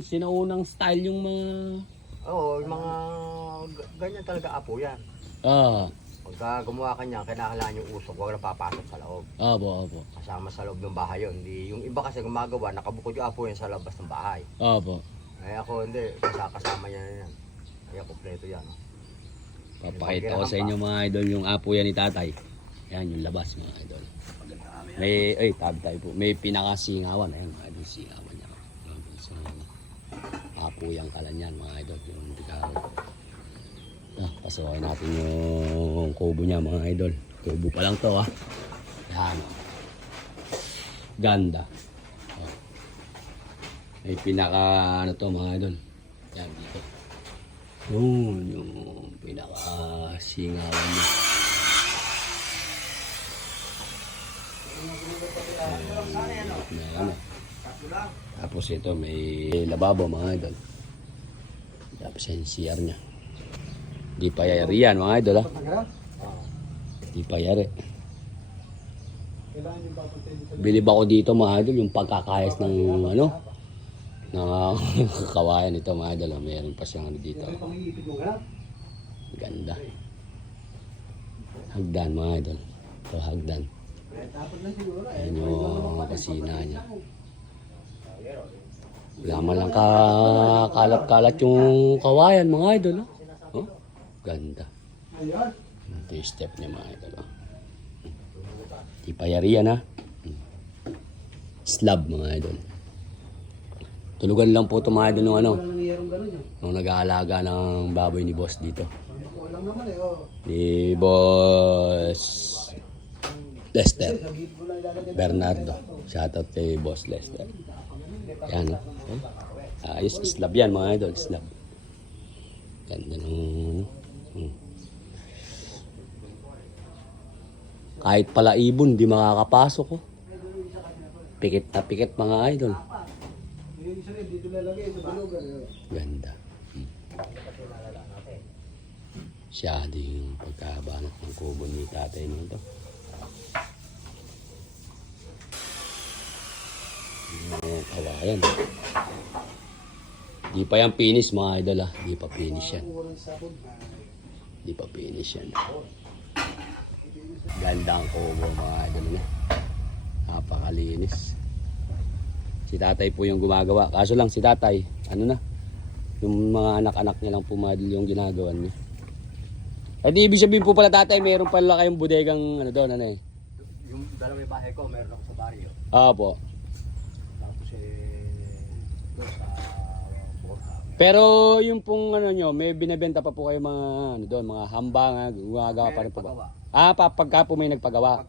Sinaunang style yung mga... Oo, yung mga ganyan talaga apo yan. Pagka gumawa ka niya, kailangan yung usok, huwag na papasok sa loob. Opo. Kasama sa loob ng bahay yun. Hindi, yung iba kasi gumagawa, nakabukod yung apo yan sa labas ng bahay. Opo. Ay ako hindi, kasama niya na yan. Kaya kompleto yan. Papakita ko sa inyo mga idol yung apo yan ni tatay. Yan yung labas mga idol. May, tabi po. May pinakasingawan. Ayan mga idol, singawan niya. So, apo yung kalan yan mga idol. Yung tigaro. Pasukin natin yung kubo niya mga idol. Kubo pa lang to Yan. Ganda. May pinaka ano to mga idol. Yan dito. Yung pinaka singawan niya. Tapos ito may lababo mga idol. Tapos yung CR niya. Di pa yari yan mga idol Di pa yari. Bilib ako dito mga idol yung pagkakayas ng ano na kawayan ito mga idol. Meron pa siyang ano dito. Ganda. Hagdan mga idol. Ito hagdan. Ayan yung kasina niya. Wala man lang kalat-kalat yung kawayan mga idol. Ganda. Ito yung step niya mga idol. Di pa yari yan Slab mga idol. Tulugan lang po ito mga idol nung nag-aalaga ng baboy ni boss dito. Ni boss Lester Bernardo. Shoutout kay boss Lester. Yan ayos, slab yan mga idol. Slab. Ganda nung kahit pala ibon di makakapasok Pikit na pikit mga idol. Ganda. Siya din yung pagkabanat ng kubo ni tatay nito. Kawayan. Di pa yan finish mga idol Di pa finish yan. Di pa finish yan. Ganda ang kubo mga idol Napakalinis. Si tatay po yung gumagawa. Kaso lang si tatay, yung mga anak-anak niya lang pumadil yung ginagawa niya. At ibig sabihin po pala tatay, meron pala kayong bodegang doon, Yung dalawang bahay ko, meron ako sa barrio. Po. Tapos doon sa Borja. Pero yung pong nyo, may binebenta pa po kayo mga doon, mga hambang, gumagawa pa rin po ba? Pagka po may nagpagawa.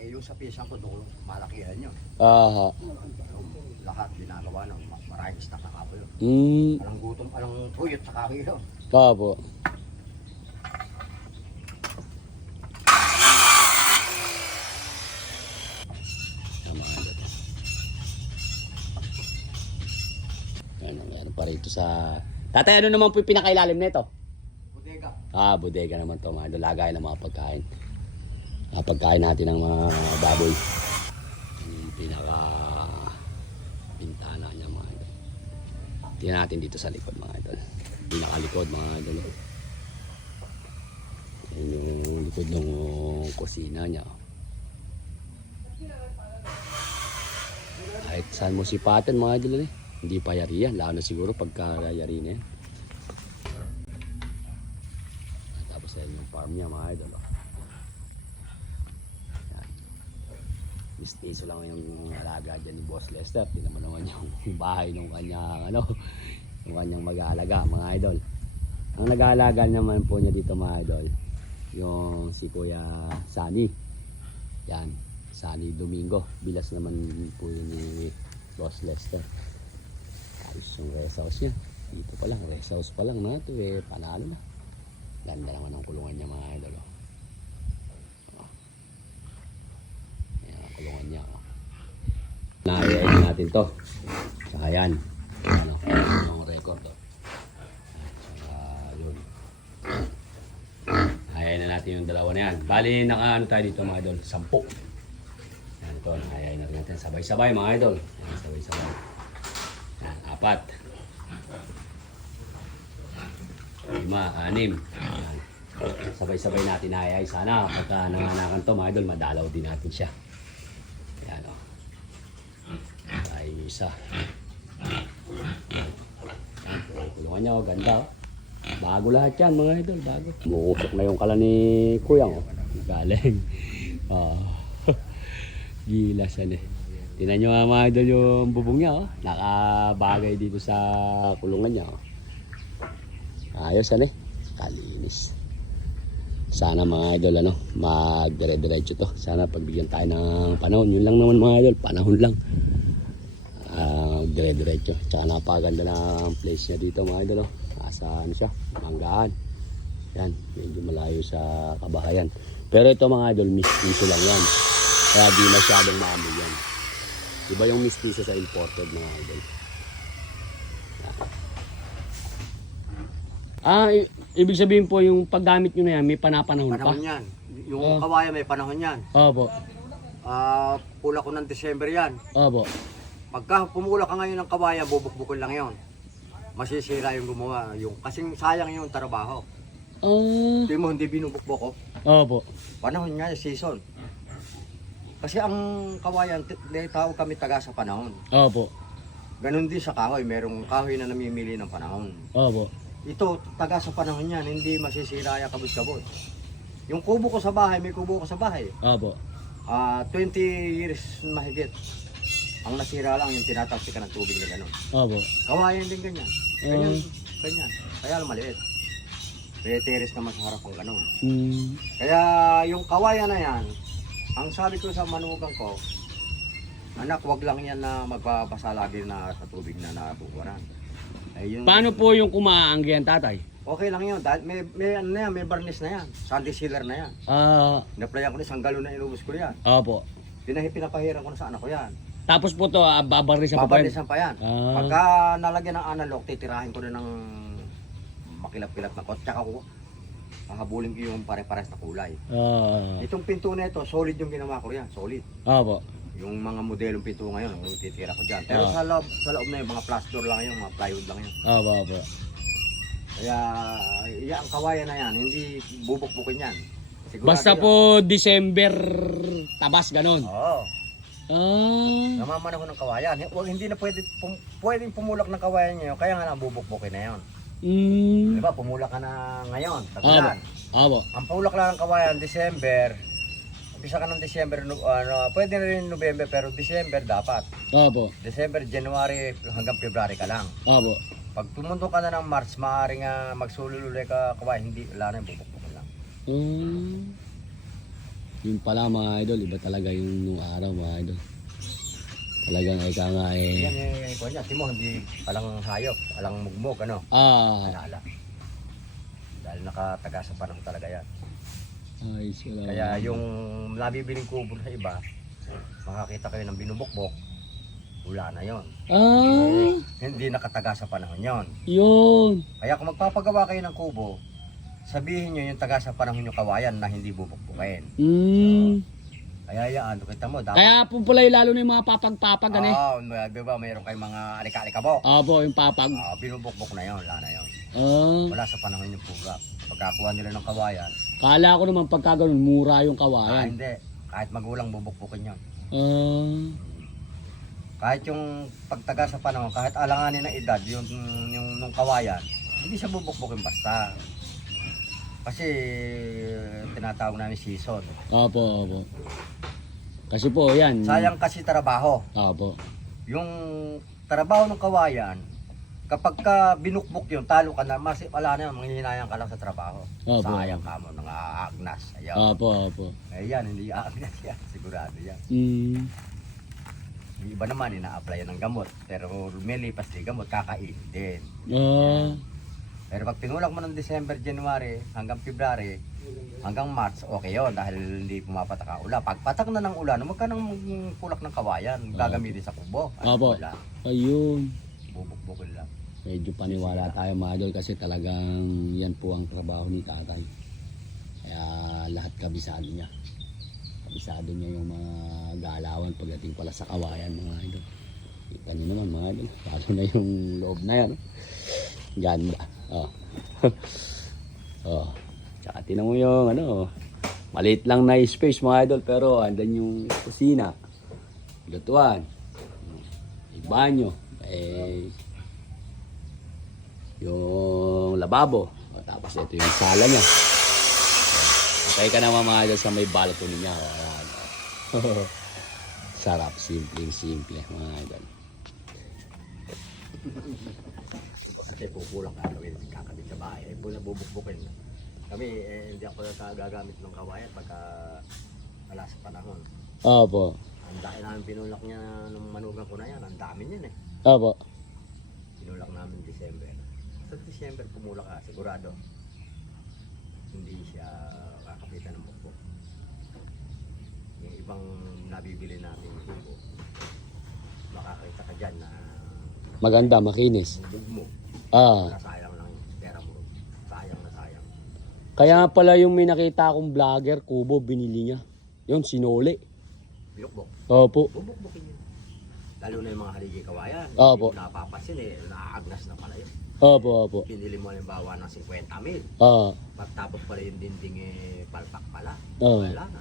Yung sa pisang ko doon, malakihan nyo. Lahat ginagawa ng maraming stock na kapo yun. Anong gutom, anong tuyot sa kapo yun. Po. Ano pa rito sa... Tatay, ano naman po yung pinakailalim nito? Bodega. Bodega naman to mga lagay ng mga pagkain. Pagkain natin ng mga baboy. Yung pinaka bintana niya mga idol. Tingnan natin dito sa likod mga idol. Pinakalikod mga idol. Yan yung likod ng kusina niya. Kahit saan mo sipatin mga idol hindi pa yari yan. Lalo na siguro pagka yari na yan. Tapos yan yung farm niya mga idol. Mistiso lang yung alaga dyan ni Boss Lester. Tingnan mo naman yung bahay ng kanyang yung kanyang mag-aalaga mga idol. Ang nag-aalaga naman po niya dito mga idol, yung si Kuya Sunny. Yan, Sunny Domingo. Bilas naman po yun ni Boss Lester. Ayos yung rest house niya. Dito pa lang, rest house pa lang na ito panalo na. Ganda naman ang kulungan niya mga idol. Kulungan niya. Naayayin natin to. Saka yan. Yung record to. Saka yun. Ayayin na natin yung dalawa na yan. Bali, naka tayo dito mga idol. 10. Yan ito. Ayayin natin sabay-sabay mga idol. Yan, sabay-sabay. Yan, apat, 5, 6. Ayan. Sabay-sabay natin ayay. Sana pagka nanganakan to mga idol, madalaw din natin siya. Ayan o. Ay, isa. Ayan, kulungan niya o, ganda o. Bago lahat yan mga idol, bago. Umuusok na yung kala ni Kuyang o. Galing. Gilas yan eh. Tingnan nyo mga idol yung bubong niya o. Nakabagay dito sa kulungan niya o. Ayos yan eh. Kalinis. Sana mga idol magdire-diretso to. Sana pagbigyan tayo ng panahon. Yun lang naman mga idol, panahon lang. Dire-diretso. Tsaka napaganda ng place niya dito mga idol. Nasa siya, Manggaan. Yan, medyo malayo sa kabahayan. Pero ito mga idol, mistiso lang yan. Kaya di masyadong maamoy yan. Iba yung mistiso sa imported mga idol. Ibig sabihin po yung paggamit nyo na yan, may panapanahon pa? Panahon yan. Yung kawayan may panahon yan. Opo. Pula ko ng December yan. Opo. Pagka pumula ka ngayon ng kawayan, bubukbukon lang yon. Masisira yung gumawa. Kasing sayang yung trabaho. Hindi mo hindi binubukbok ko. Opo. Panahon nga, season. Kasi ang kawayan, tawag kami taga sa panahon. Opo. Ganon din sa kahoy, merong kahoy na namimili ng panahon. Opo. Ito, taga sa panahon yan, hindi masisira yung kabot-kabot. Yung kubo ko sa bahay, may kubo ko sa bahay. Opo. 20 years mahigit. Ang nasira lang yung tinatapsikan ng tubig na gano'n. Opo. Kawayan din ganyan. Ganyan. Kaya lang maliit. May terrace naman sa harap ang gano'n. Kaya yung kawayan na yan, ang sabi ko sa manugang ko, anak, wag lang yan na magpapasa lagi na sa tubig na natukuran. Paano po yung kumaanggihan tatay? Okay lang yun. Dahil may barnis na yan. Sandy sealer na yan. Naplayan ko na isang galon na inubos ko yan. Opo. Pinapahiran ko na sa anak ko yan. Tapos po to, babarnisan pa po yan? Babarnisan pa yan. Pagka nalagyan ng analog, titirahin ko na ng makilap-kilap na kot. Tsaka ko, hahabulin ko yung pare-pares na kulay. Itong pinto na ito, solid yung ginawa ko yan. Solid. Opo. Yung mga modelong pinto ngayon, titira ko dyan. Pero sa loob na yung mga plaster lang yun, mga plywood lang yun. Opo. Kaya, ang kawayan na yan, hindi bubukbukin yan. Sigurado basta yan. po December, tabas ganon. Oo. Namamanahon ng kawayan. Hindi na pwedeng pumulak ng kawayan ngayon, kaya nga lang bubukbukin na yun. Diba, pumulak ka na ngayon, tagulan. Opo. Ang pulak lang ng kawayan, December, umpisa ka ng December, pwede na rin November, pero December dapat. Opo. December, January hanggang February ka lang. Opo. Pag tumunto ka na ng March, maaaring magsulululoy ka kawayan, hindi, wala na yung bubukbukin lang. Yun pala mga idol, iba talaga yung nung araw mga idol. Talagang ika nga eh. Yan yung ikuha niya, Timo, hindi palang hayop, alang mugmog, ano? Anala. Dahil nakataga sa panahon talaga yan. Ay, sila. Kaya yung nabibiling kubo sa iba, makakita kayo ng binubukbok, wala na yon. Hindi nakataga sa panahon yon. Yun. Kaya kung magpapagawa kayo ng kubo, sabihin nyo yung taga sa panahon yung kawayan na hindi bubukbukin. Kaya yan, kita mo. Dapat... Kaya po pala lalo na yung mga papag-papag, ano eh? Diba, mayroon kayong mga alika-alikabok. Opo, yung papag. Binubukbok na yon, wala na yon. Wala sa panahon yung pugap. Pagkakuha nila ng kawayan. Kala ko naman pagka ganun, mura yung kawayan. Hindi. Kahit magulang bubukbukin yon. Kahit yung pagtaga sa panahon, kahit alanganin ng edad, yung nung kawayan, hindi siya bubukbukin basta. Kasi tinatawag namin season. Opo. Kasi po yan. Sayang kasi trabaho. Opo. Yung trabaho ng kawayan, kapag ka binukbok yun, talo ka na, wala na yun, manghihinayang ka lang sa trabaho. Opo. Sayang ka mo, nang aagnas. Ayaw. Opo. Yan, hindi aagnas yan. Sigurado yan. Yung iba naman, ina-apply ng gamot. Pero lumilipas din gamot, kakain din. Pero pag pinulak mo ng December, January, hanggang February, hanggang March, okay yun dahil hindi pumapatak ang ulan. Pag patak na ng ulan, huwag ka nang pulak ng kawayan, gagamitin sa kubo. Opo. Ayun. Bubukbukin lang. Medyo paniwala tayo mga idol kasi talagang yan po ang trabaho ni tatay. Kaya lahat kabisado niya. Kabisado niya yung mga galawan pagdating pala sa kawayan mga idol. Kita nyo naman mga idol. Lalo na yung loob na yan. Ganda. Oh. Oh. Tsaka tinan mo yung ano. Maliit lang na space mga idol. Pero andan yung kusina. Lutuan. May banyo. Yung lababo. O, tapos ito yung sala niya. Okay ka naman mga idol sa may balcony niya. O, ayan. Sarap. Simple mga idol. Kasi pupulak ka gawin, kakabit sa bahay. Eh, nabubukbukin. Kami, hindi ako gagamit ng kawayan pagka wala sa panahon. Opo. Ang dami namin pinulak niya nung manugang ko na yan. Ang dami niyan eh. Opo. Pinulak namin December. Sa December pumulak ka, sigurado. Hindi siya kakapitan ng bukbok. Yung ibang nabibili namin yung bukbok, makakita ka dyan na Maganda, makinis. bubog mo. Ah. Nasayang lang yung pera mo. Sayang na sayang. Kaya pala yung may nakita akong vlogger, kubo, binili niya. Yun, sinuli. Binukbok. Opo. Bubukbukin yun. Lalo na yung mga haligi kawayan. Opo. Yung napapasin naaagnas na pala yun. Opo. Pinili mo halimbawa ng 50,000. Ah. Pagtapos pala yung dinding palpak pala. Oo. Wala na.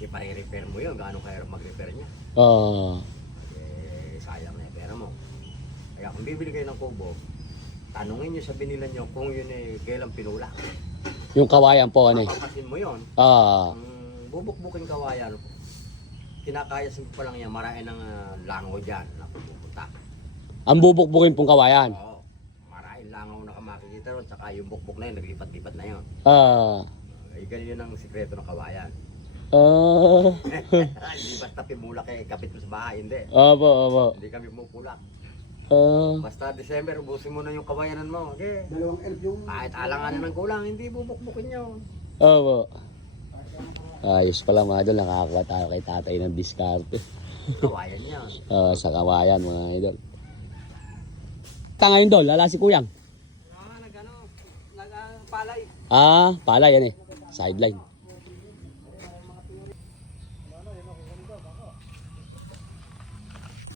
Ipare-repair mo yun. Gaano kaya mag-repair niya? Ah. Sayang na yung pera mo. Kaya kung bibili kayo ng kubo, tanungin nyo sa binila nyo kung yun kailan pinula. Yung kawayan po, ano eh. Papasin mo yun. Ah. Bubukbuking kawayan. Kinakayas mo pa lang yan. Marami ng langaw dyan na pupunta. Ang bubukbukin pong kawayan. Oo. Maraming langaw na makikita ron. Tsaka yung bukbuk na yun, naglipat-lipat na yun. Ah. Ay, ganyan yun ang sikreto ng kawayan. Ah. Hindi basta pimulak kapit mo sa bahay. Hindi. Opo. Hindi kami pumupulak. Ah. Basta December, ubusin mo na yung kawayanan mo. Okay. 2 elf yung... Kahit alanganin ng kulang, hindi bubukbukin yun. Opo. Ayos pala mga idol, nakakakuha tayo kay tatay ng diskarte. Kawayan yan. Sa kawayan mga idol. Tanga yun dol, lala si kuyang. Nag-palay. Ah, pala yan eh. Sideline.